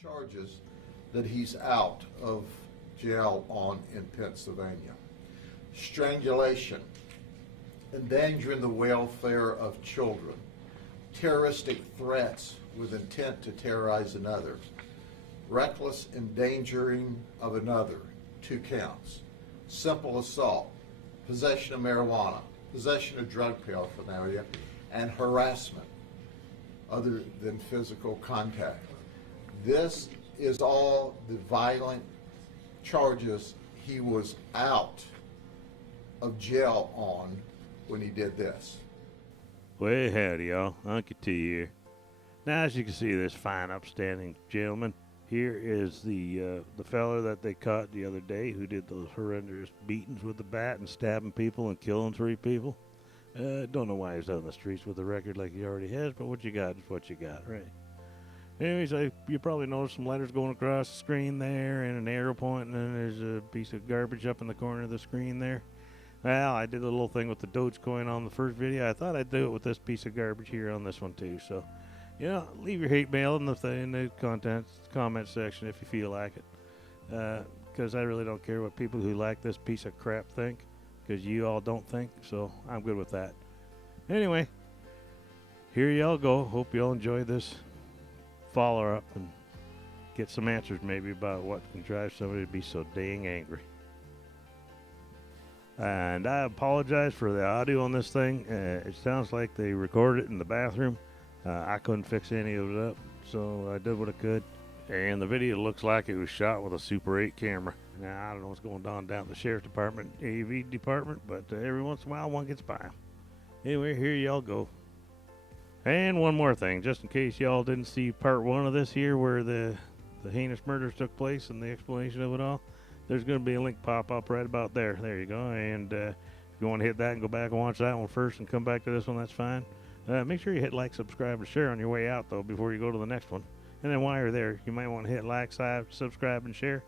Charges that he's out of jail on in Pennsylvania: strangulation, endangering the welfare of children, terroristic threats with intent to terrorize another, reckless endangering of another, 2 counts, simple assault, possession of marijuana, possession of drug paraphernalia, and harassment other than physical contact. This is all the violent charges he was out of jail on when he did this. Well, howdy, y'all. Unky T here. Now, as you can see, this fine, upstanding gentleman here is the fella that they caught the other day who did those horrendous beatings with the bat and stabbing people and killing 3 people. Don't know why he's out on the streets with a record like he already has, but what you got is what you got, right? Anyways, you probably noticed some letters going across the screen there and an arrow pointing, and there's a piece of garbage up in the corner of the screen there. Well, I did a little thing with the Dogecoin on the first video. I thought I'd do it with this piece of garbage here on this one too. So, leave your hate mail in the comment section if you feel like it. Because I really don't care what people who like this piece of crap think, because you all don't think, so I'm good with that. Anyway, here y'all go. Hope y'all enjoy this follow-up and get some answers maybe about what can drive somebody to be so dang angry. And I apologize for the audio on this thing. It sounds like they recorded it in the bathroom. I couldn't fix any of it up, so I did what I could. And the video looks like it was shot with a Super 8 camera. Now, I don't know what's going on down at the Sheriff's Department, AV department, but every once in a while one gets by. Anyway, here y'all go. And one more thing, just in case y'all didn't see part 1 of this here where the heinous murders took place and the explanation of it all, there's going to be a link pop up right about there. There you go. And if you want to hit that and go back and watch that one first and come back to this one, that's fine. Make sure you hit like, subscribe, and share on your way out, though, before you go to the next one. And then while you're there, you might want to hit like, subscribe, and share.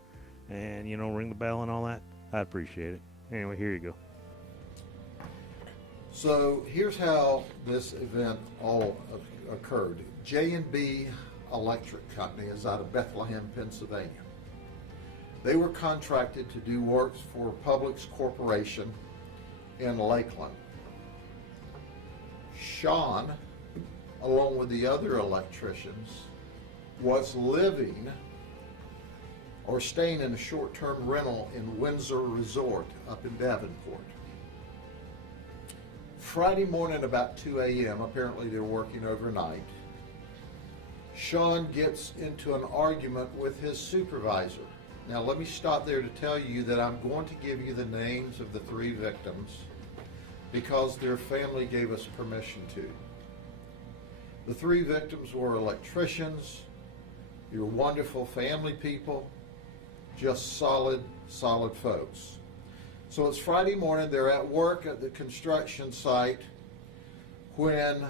And, ring the bell and all that. I'd appreciate it. Anyway, here you go. So here's how this event all occurred. J&B Electric Company is out of Bethlehem, Pennsylvania. They were contracted to do works for Publix Corporation in Lakeland. Sean, along with the other electricians, was living or staying in a short-term rental in Windsor Resort up in Davenport. Friday morning about 2 a.m., apparently they're working overnight, Sean gets into an argument with his supervisor. Now let me stop there to tell you that I'm going to give you the names of the 3 victims because their family gave us permission to. The 3 victims were electricians. You're wonderful family people, just solid folks. So it's Friday morning, they're at work at the construction site when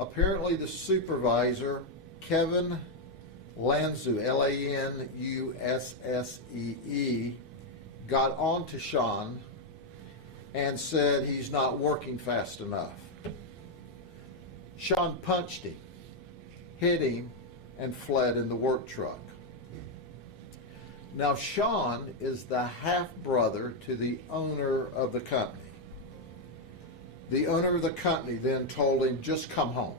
apparently the supervisor, Kevin Lanzu, L-A-N-U-S-S-E-E, got on to Sean and said he's not working fast enough. Sean punched him, hit him, and fled in the work truck. Now, Sean is the half-brother to the owner of the company. The owner of the company then told him, just come home.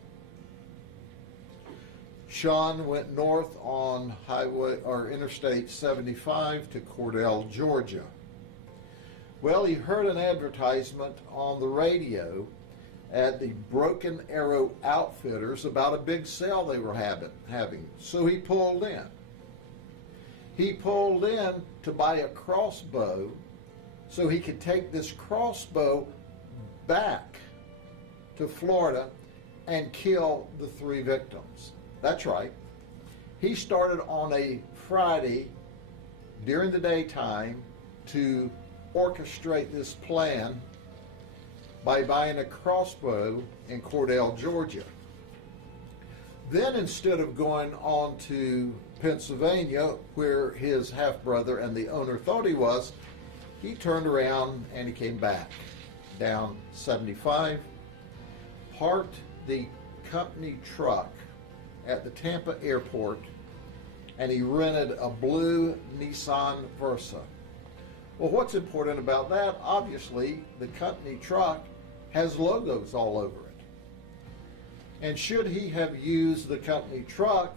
Sean went north on Interstate 75 to Cordell, Georgia. Well, he heard an advertisement on the radio at the Broken Arrow Outfitters about a big sale they were having. So he pulled in. He pulled in to buy a crossbow so he could take this crossbow back to Florida and kill the 3 victims. That's right. He started on a Friday during the daytime to orchestrate this plan by buying a crossbow in Cordell, Georgia. Then instead of going on to Pennsylvania, where his half-brother and the owner thought he was, he turned around and he came back down 75, parked the company truck at the Tampa airport, and he rented a blue Nissan Versa. Well, what's important about that? Obviously, the company truck has logos all over it. And should he have used the company truck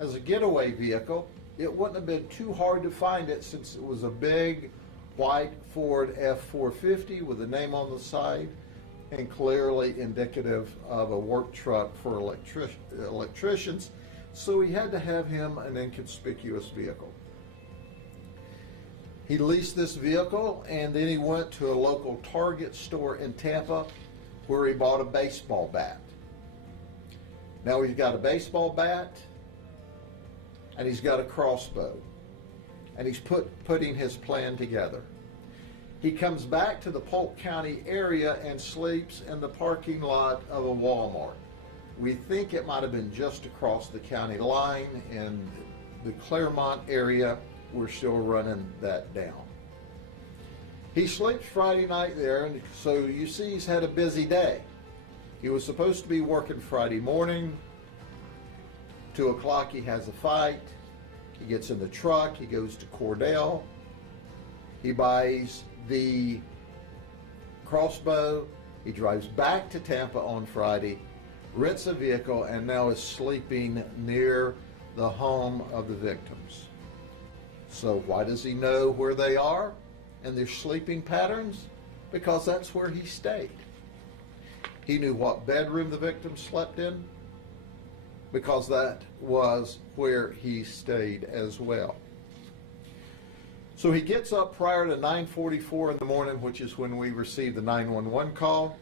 as a getaway vehicle, it wouldn't have been too hard to find it, since it was a big white Ford F-450 with a name on the side and clearly indicative of a work truck for electricians. So he had to have him an inconspicuous vehicle. He leased this vehicle, and then he went to a local Target store in Tampa where he bought a baseball bat. Now he's got a baseball bat and he's got a crossbow, and he's putting his plan together. He comes back to the Polk County area and sleeps in the parking lot of a Walmart. We think it might have been just across the county line in the Claremont area. We're still running that down. He sleeps Friday night there, and so you see he's had a busy day. He was supposed to be working Friday morning. 2 o'clock he has a fight. He gets in the truck, he goes to Cordell. He buys the crossbow. He drives back to Tampa on Friday, rents a vehicle, and now is sleeping near the home of the victims. So why does he know where they are and their sleeping patterns? Because that's where he stayed. He knew what bedroom the victim slept in, because that was where he stayed as well. So he gets up prior to 9:44 in the morning, which is when we received the 911 call,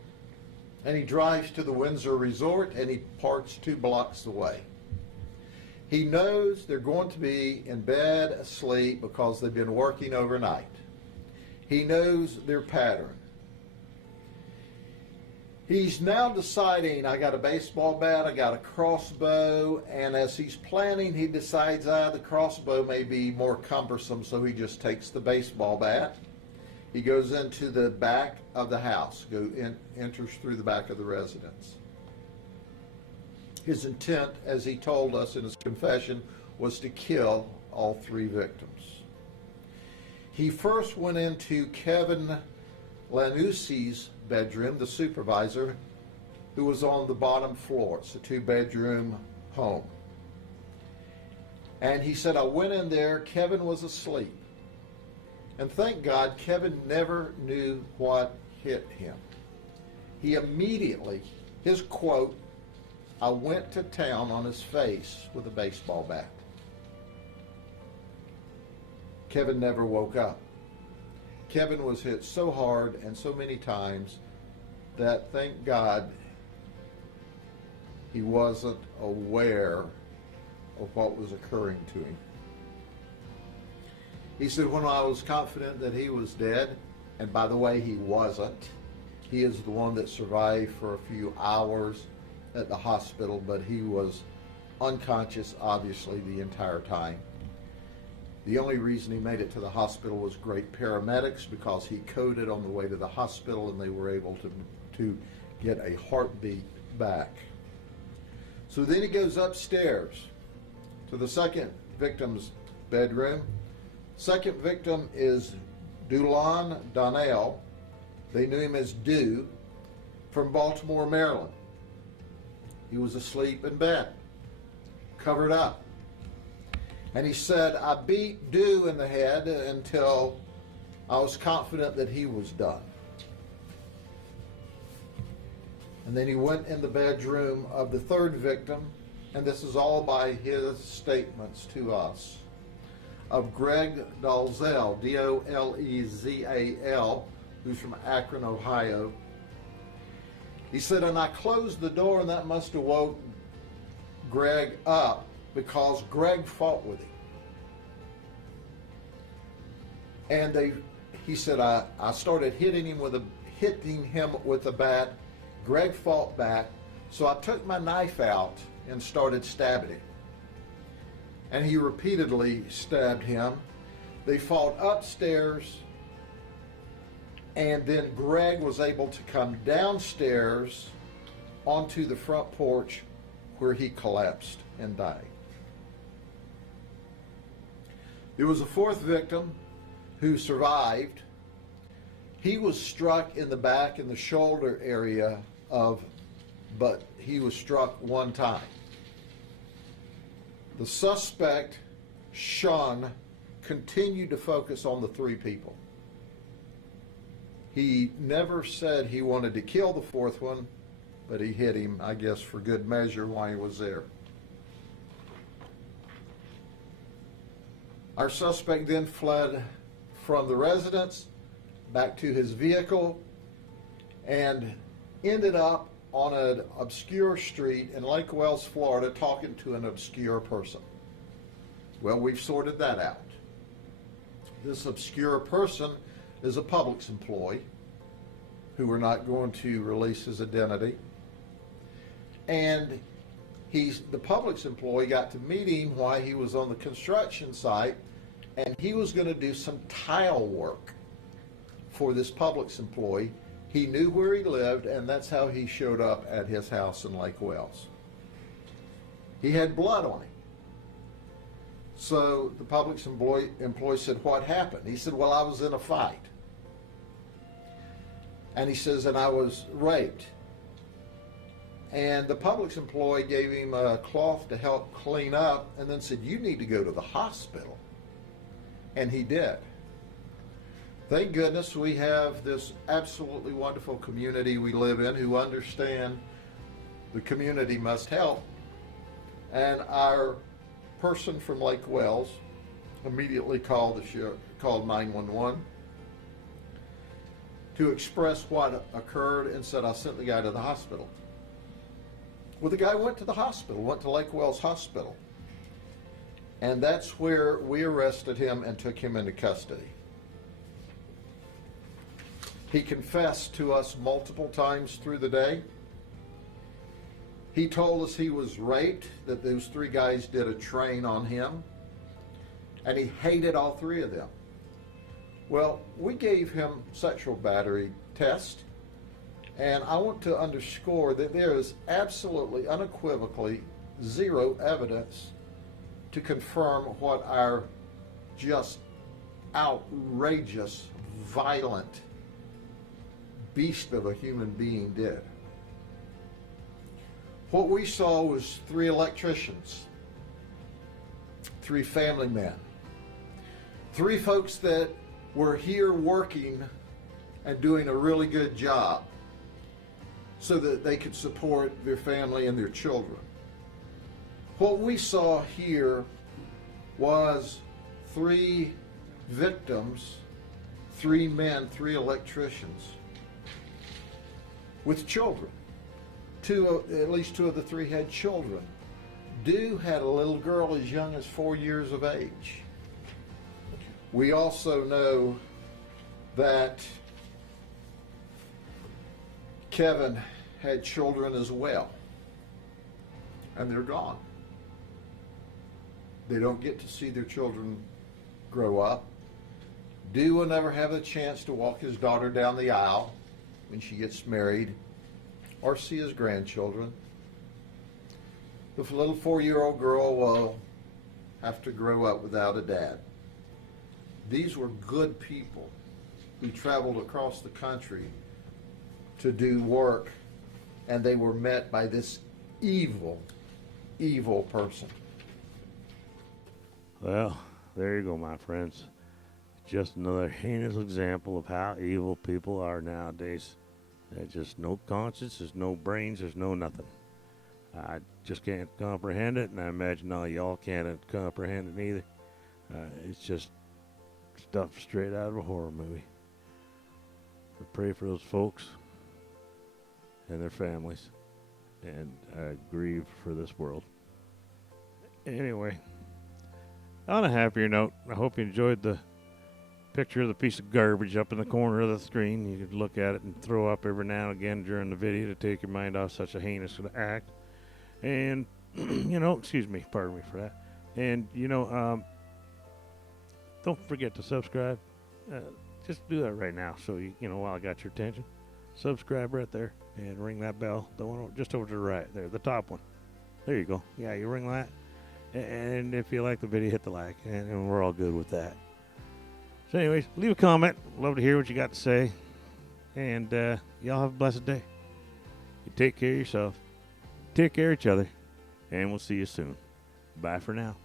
and he drives to the Windsor Resort, and he parks 2 blocks away. He knows they're going to be in bed asleep because they've been working overnight. He knows their pattern. He's now deciding, I got a baseball bat, I got a crossbow, and as he's planning, he decides the crossbow may be more cumbersome, so he just takes the baseball bat. He goes into the back of the house, enters through the back of the residence. His intent, as he told us in his confession, was to kill all 3 victims. He first went into Kevin Lanussi's bedroom, the supervisor, who was on the bottom floor. It's a 2-bedroom home. And he said, I went in there, Kevin was asleep. And thank God, Kevin never knew what hit him. He immediately, his quote, I went to town on his face with a baseball bat. Kevin never woke up. Kevin was hit so hard and so many times that, thank God, he wasn't aware of what was occurring to him. He said, when I was confident that he was dead, and by the way, he wasn't. He is the one that survived for a few hours at the hospital, but he was unconscious, obviously, the entire time. The only reason he made it to the hospital was great paramedics, because he coded on the way to the hospital and they were able to get a heartbeat back. So then he goes upstairs to the second victim's bedroom. Second victim is Dulon Donnell. They knew him as Dew, from Baltimore, Maryland. He was asleep in bed, covered up. And he said, I beat Dew in the head until I was confident that he was done. And then he went in the bedroom of the third victim, and this is all by his statements to us, of Greg Dolezal, D-O-L-E-Z-A-L, who's from Akron, Ohio. He said, and I closed the door, and that must have woke Greg up, because Greg fought with him. And he said, I started hitting him with a bat. Greg fought back, so I took my knife out and started stabbing him. And he repeatedly stabbed him. They fought upstairs, and then Greg was able to come downstairs onto the front porch, where he collapsed and died. There was a fourth victim who survived. He was struck in the back in the shoulder area but he was struck one time. The suspect, Sean, continued to focus on the three people. He never said he wanted to kill the fourth one, but he hit him, I guess, for good measure while he was there. Our suspect then fled from the residence back to his vehicle and ended up on an obscure street in Lake Wales, Florida, talking to an obscure person. Well, we've sorted that out. This obscure person is a Publix employee who we're not going to release his identity. And the Publix employee got to meet him while he was on the construction site, and he was going to do some tile work for this Publix employee. He knew where he lived, and that's how he showed up at his house in Lake Wales. He had blood on him. So the Publix employee said, "What happened?" He said, "Well, I was in a fight." And he says, "And I was raped." And the Publix employee gave him a cloth to help clean up and then said, "You need to go to the hospital." And he did. Thank goodness we have this absolutely wonderful community we live in who understand the community must help. And our person from Lake Wales immediately called 911 to express what occurred and said, "I sent the guy to the hospital." Well, the guy went to the hospital, went to Lake Wales Hospital. And that's where we arrested him and took him into custody. He confessed to us multiple times through the day. He told us he was raped, that those three guys did a train on him, and he hated all three of them. Well, we gave him sexual battery test, and I want to underscore that there is absolutely, unequivocally, zero evidence to confirm what our just outrageous, violent beast of a human being did. What we saw was three electricians, three family men, three folks that were here working and doing a really good job so that they could support their family and their children. What we saw here was three victims, three men, three electricians with children. At least two of the three had children. Dew had a little girl as young as 4 years of age. We also know that Kevin had children as well, and they're gone. They don't get to see their children grow up. Dew will never have a chance to walk his daughter down the aisle when she gets married, or see his grandchildren. The little 4-year-old girl will have to grow up without a dad. These were good people who traveled across the country to do work, and they were met by this evil, evil person. Well, there you go, my friends. Just another heinous example of how evil people are nowadays. There's just no conscience, there's no brains, there's no nothing. I just can't comprehend it, and I imagine all y'all can't comprehend it either. It's just stuff straight out of a horror movie. I pray for those folks and their families, and I grieve for this world. Anyway, on a happier note, I hope you enjoyed the picture of the piece of garbage up in the corner of the screen. You could look at it and throw up every now and again during the video to take your mind off such a heinous act. And, excuse me, pardon me for that. And, don't forget to subscribe. Just do that right now so while I got your attention. Subscribe right there and ring that bell. The one just over to the right there, the top one. There you go. Yeah, you ring that. And if you like the video, hit the like, and we're all good with that. So anyways, leave a comment. Love to hear what you got to say. And y'all have a blessed day. You take care of yourself. Take care of each other. And we'll see you soon. Bye for now.